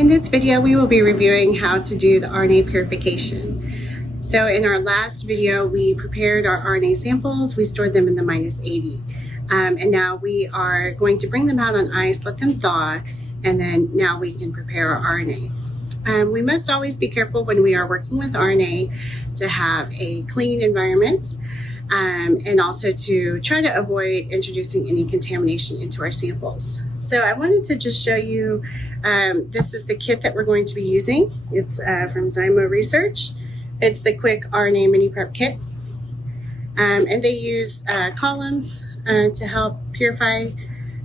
In this video, we will be reviewing how to do the RNA purification. So in our last video, we prepared our RNA samples, we stored them in the -80. And now we are going to bring them out on ice, let them thaw, and then now we can prepare our RNA. We must always be careful when we are working with RNA to have a clean environment and also to try to avoid introducing any contamination into our samples. So I wanted to just show you, this is the kit that we're going to be using. It's from Zymo Research. It's the quick RNA mini prep kit. And they use columns to help purify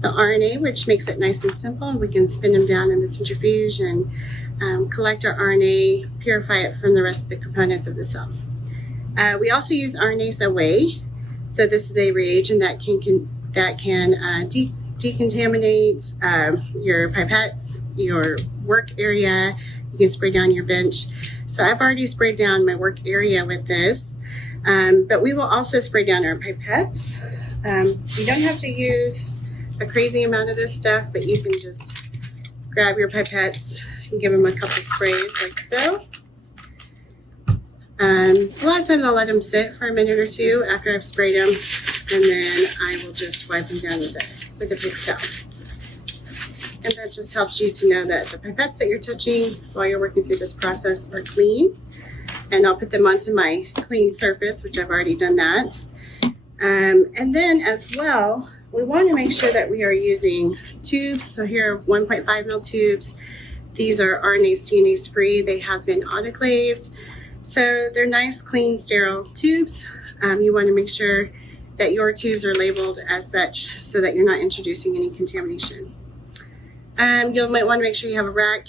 the RNA, which makes it nice and simple. We can spin them down in the centrifuge and collect our RNA, purify it from the rest of the components of the cell. We also use RNase away. So this is a reagent that can decontaminate your pipettes, your work area. You can spray down your bench. So I've already sprayed down my work area with this, but we will also spray down our pipettes. You don't have to use a crazy amount of this stuff, but you can just grab your pipettes and give them a couple sprays like so. A lot of times I'll let them sit for a minute or two after I've sprayed them, and then I will just wipe them down with a paper towel. And that just helps you to know that the pipettes that you're touching while you're working through this process are clean. And I'll put them onto my clean surface, which I've already done that. And then as well, we want to make sure that we are using tubes. So here are 1.5 ml tubes. These are RNase DNase free. They have been autoclaved. So they're nice, clean, sterile tubes. You want to make sure that your tubes are labeled as such so that you're not introducing any contamination. You might want to make sure you have a rack.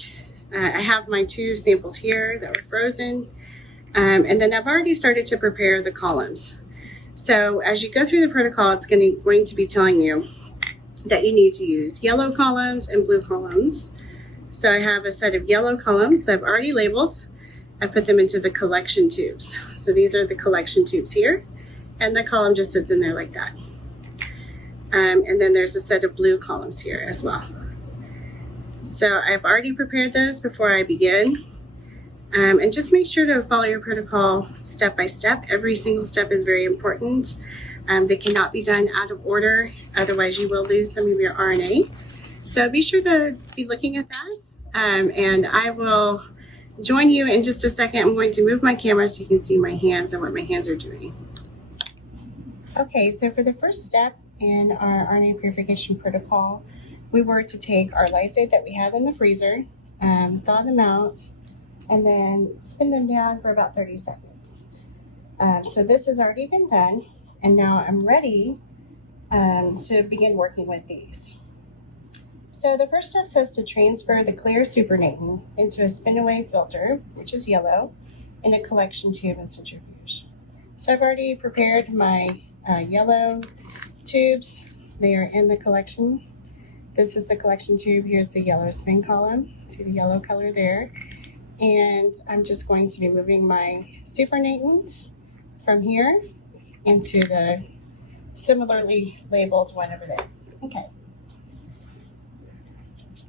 I have my 2 samples here that were frozen. And then I've already started to prepare the columns. So as you go through the protocol, it's going to be telling you that you need to use yellow columns and blue columns. So I have a set of yellow columns that I've already labeled. I put them into the collection tubes. So these are the collection tubes here, and the column just sits in there like that. And then there's a set of blue columns here as well. So I've already prepared those before I begin. And just make sure to follow your protocol step by step. Every single step is very important. They cannot be done out of order, otherwise you will lose some of your RNA. So be sure to be looking at that. And I will join you in just a second. I'm going to move my camera so you can see my hands and what my hands are doing. Okay, so for the first step in our RNA purification protocol, we were to take our lysate that we had in the freezer, thaw them out, and then spin them down for about 30 seconds. So this has already been done, and now I'm ready to begin working with these. So the first step says to transfer the clear supernatant into a spin-away filter, which is yellow, in a collection tube and centrifuge. So I've already prepared my yellow tubes. They are in the collection. This is the collection tube. Here's the yellow spin column. See the yellow color there. And I'm just going to be moving my supernatant from here into the similarly labeled one over there. Okay.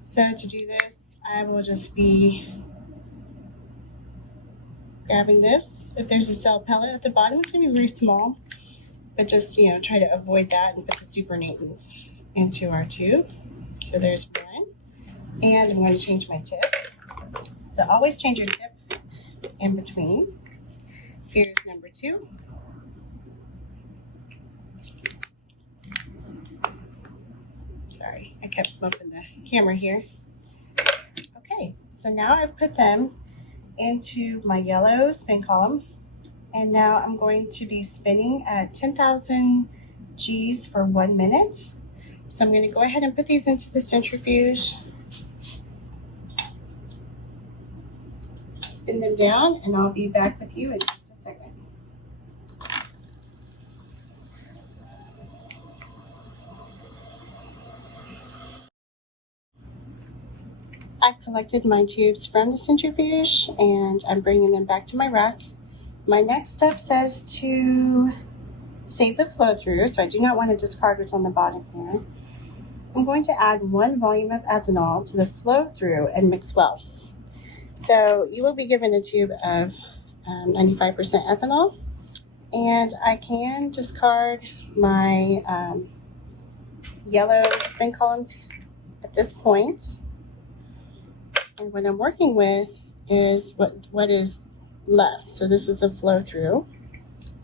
So to do this, I will just be grabbing this. If there's a cell pellet at the bottom, it's going to be very small, but just, try to avoid that and put the supernatant into our tube. So there's one, and I'm going to change my tip. So always change your tip in between. Here's number 2. Sorry, I kept bumping the camera here. Okay, so now I've put them into my yellow spin column, and now I'm going to be spinning at 10,000 Gs for 1 minute. So I'm going to go ahead and put these into the centrifuge, spin them down, and I'll be back with you in just a second. I've collected my tubes from the centrifuge and I'm bringing them back to my rack. My next step says to save the flow through, so I do not want to discard what's on the bottom here. I'm going to add 1 volume of ethanol to the flow through and mix well. So you will be given a tube of 95% ethanol, and I can discard my yellow spin columns at this point. And what I'm working with is what is left. So this is the flow through.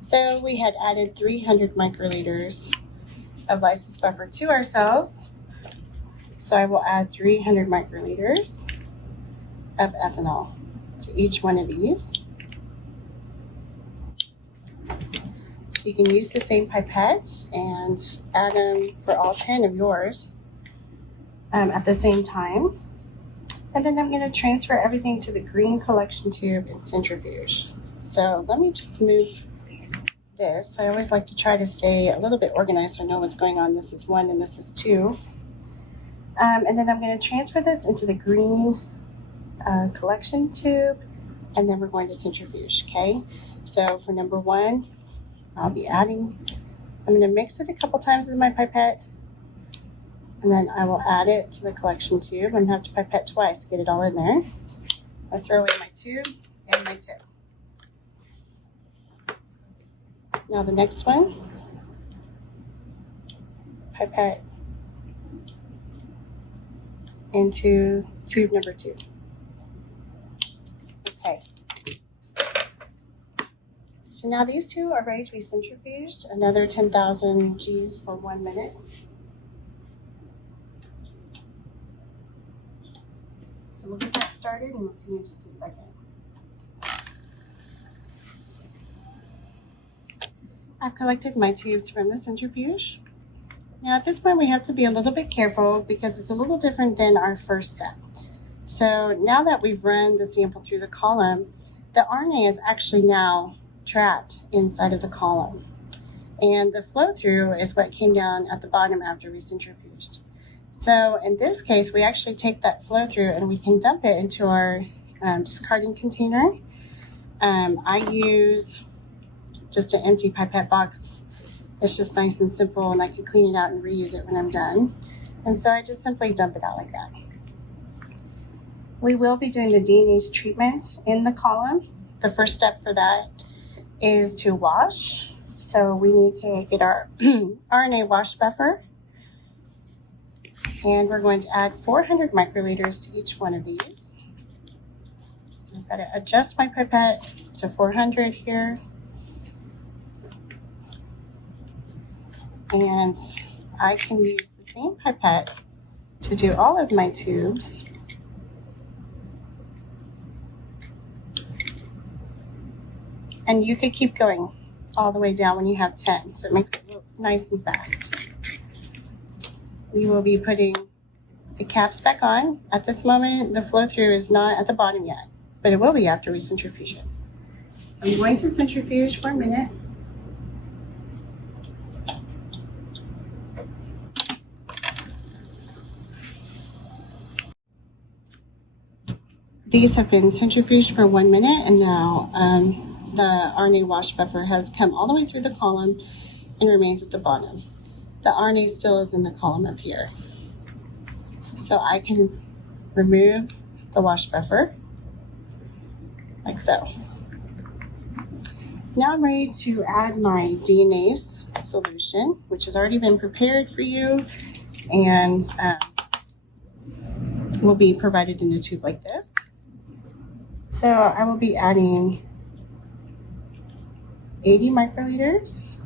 So we had added 300 microliters of lysis buffer to our cells. So I will add 300 microliters of ethanol to each one of these. So you can use the same pipette and add them for all 10 of yours at the same time. And then I'm going to transfer everything to the green collection tube and centrifuge. So let me just move this. I always like to try to stay a little bit organized so I know what's going on. This is 1 and this is 2. And then I'm going to transfer this into the green collection tube, and then we're going to centrifuge, okay? So for number 1, I'll be adding, I'm going to mix it a couple times with my pipette, and then I will add it to the collection tube. I'm going to have to pipette twice to get it all in there. I'll throw away my tube and my tip. Now the next one, pipette into tube number 2. Okay. So now these 2 are ready to be centrifuged. Another 10,000 Gs for 1 minute. So we'll get that started and we'll see you in just a second. I've collected my tubes from the centrifuge. Now at this point we have to be a little bit careful because it's a little different than our first step. So now that we've run the sample through the column, the RNA is actually now trapped inside of the column. And the flow through is what came down at the bottom after we centrifuged. So in this case, we actually take that flow through and we can dump it into our discarding container. I use just an empty pipette box. It's just nice and simple, and I can clean it out and reuse it when I'm done. And so I just simply dump it out like that. We will be doing the DNase treatment in the column. The first step for that is to wash. So we need to get our RNA wash buffer. And we're going to add 400 microliters to each one of these. So I've got to adjust my pipette to 400 here. And I can use the same pipette to do all of my tubes. And you could keep going all the way down when you have 10, so it makes it look nice and fast. You will be putting the caps back on. At this moment, the flow through is not at the bottom yet, but it will be after we centrifuge it. I'm going to centrifuge for a minute. These have been centrifuged for 1 minute, and now the RNA wash buffer has come all the way through the column and remains at the bottom. The RNA still is in the column up here. So I can remove the wash buffer like so. Now I'm ready to add my DNase solution, which has already been prepared for you and will be provided in a tube like this. So I will be adding 80 microliters,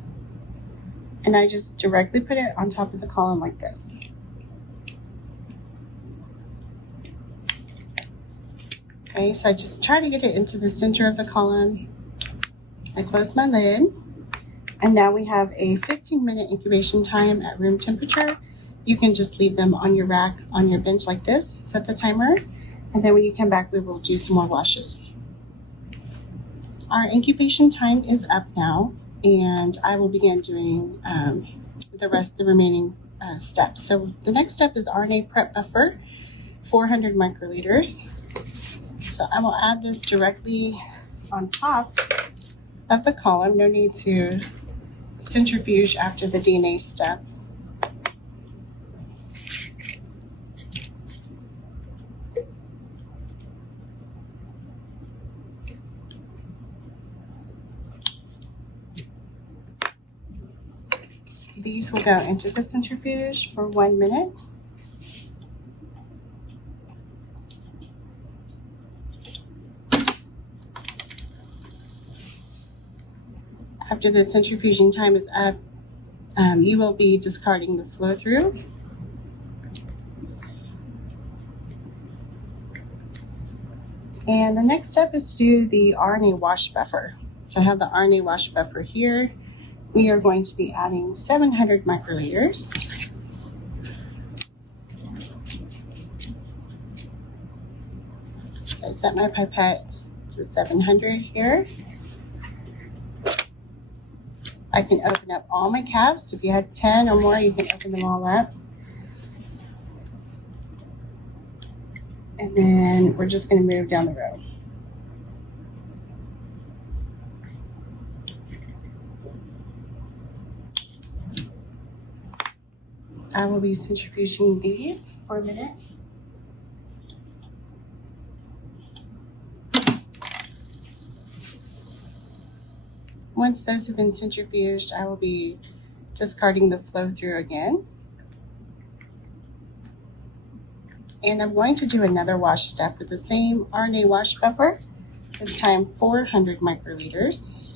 and I just directly put it on top of the column like this. Okay, so I just try to get it into the center of the column. I close my lid, and now we have a 15-minute incubation time at room temperature. You can just leave them on your rack on your bench like this, set the timer, and then when you come back, we will do some more washes. Our incubation time is up now, and I will begin doing the remaining steps. So the next step is RNA prep buffer, 400 microliters. So I will add this directly on top of the column. No need to centrifuge after the DNase step. these will go into the centrifuge for 1 minute. After the centrifuging time is up, you will be discarding the flow through. And the next step is to do the RNA wash buffer. So I have the RNA wash buffer here. We are going to be adding 700 microliters. So I set my pipette to 700 here. I can open up all my caps. If you had 10 or more, you can open them all up. And then we're just going to move down the row. I will be centrifuging these for a minute. Once those have been centrifuged, I will be discarding the flow through again. And I'm going to do another wash step with the same RNA wash buffer, this time 400 microliters.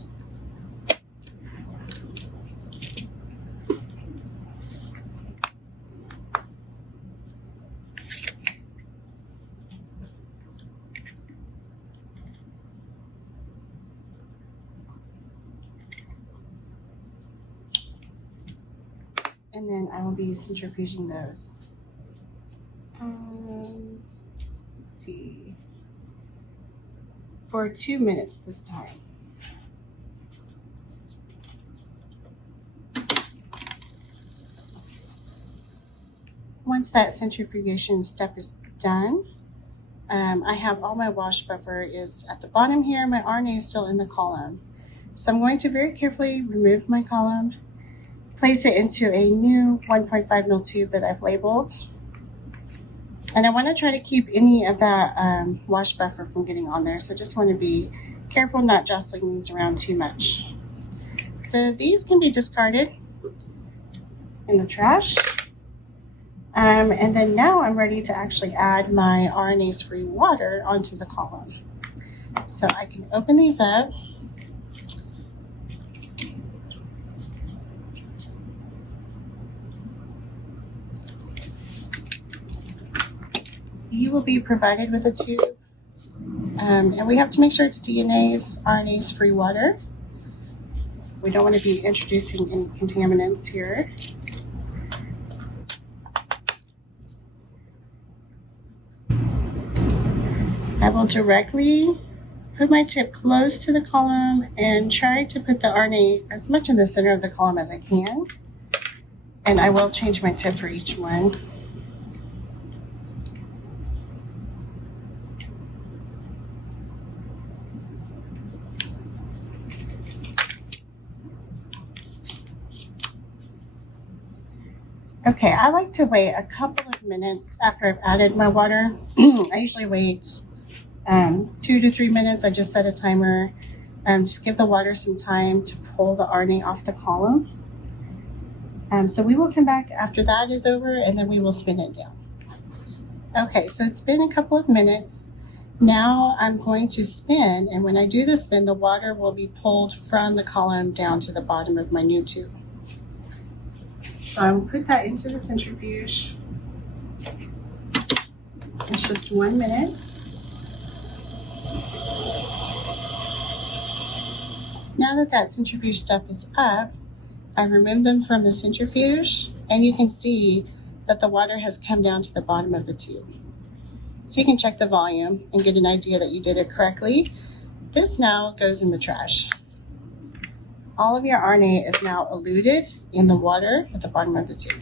And then I will be centrifuging those. Let's see, for 2 minutes this time. Once that centrifugation step is done, I have all my wash buffer is at the bottom here. My RNA is still in the column. So I'm going to very carefully remove my column, place it into a new 1.5 ml tube that I've labeled. And I want to try to keep any of that wash buffer from getting on there. So just want to be careful not jostling these around too much. So these can be discarded in the trash. And then now I'm ready to actually add my RNase-free water onto the column. So I can open these up. You will be provided with a tube, and we have to make sure it's RNase-free water. We don't want to be introducing any contaminants here. I will directly put my tip close to the column and try to put the RNA as much in the center of the column as I can. And I will change my tip for each one. Okay, I like to wait a couple of minutes after I've added my water. I usually wait 2 to 3 minutes. I just set a timer. Just give the water some time to pull the RNA off the column. So we will come back after that is over, and then we will spin it down. Okay, so it's been a couple of minutes. Now I'm going to spin, and when I do the spin, the water will be pulled from the column down to the bottom of my new tube. So I will put that into the centrifuge. It's just 1 minute. Now that that centrifuge step is up, I've removed them from the centrifuge, and you can see that the water has come down to the bottom of the tube. So you can check the volume and get an idea that you did it correctly. This now goes in the trash. All of your RNA is now eluted in the water at the bottom of the tube.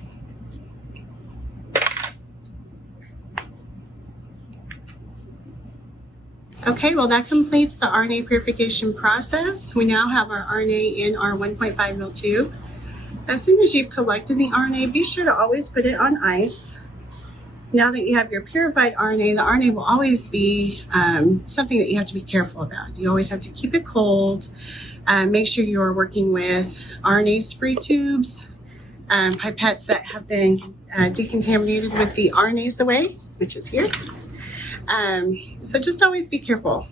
Okay, well that completes the RNA purification process. We now have our RNA in our 1.5 ml tube. As soon as you've collected the RNA, be sure to always put it on ice. Now that you have your purified RNA, the RNA will always be something that you have to be careful about. You always have to keep it cold. Make sure you are working with RNase-free tubes. pipettes that have been decontaminated with the RNAs away, which is here. So just always be careful.